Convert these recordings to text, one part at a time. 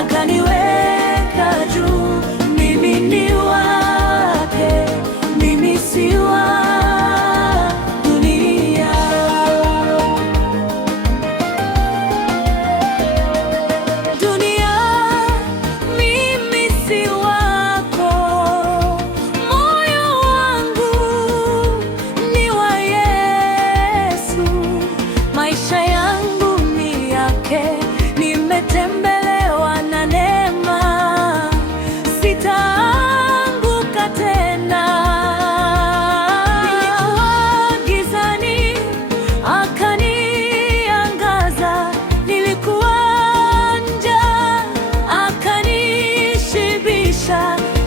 akaniweka juu. Mimi ni wake, mimi si wa dunia. Dunia, mimi si wako. Moyo wangu ni wa Yesu, maisha yangu ni yake. Nimetembelewa na neema, sitaanguka tena. Nilikuwa gizani, akaniangaza. Nilikuwa njaa, akanishibisha.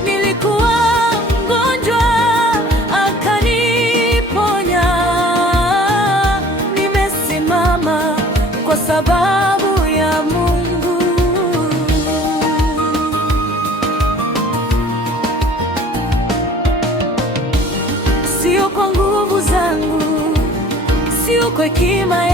Nilikuwa mgonjwa, akaniponya. Nimesimama kwa sababu ya Mungu. Sio kwa nguvu zangu, sio kwa hekima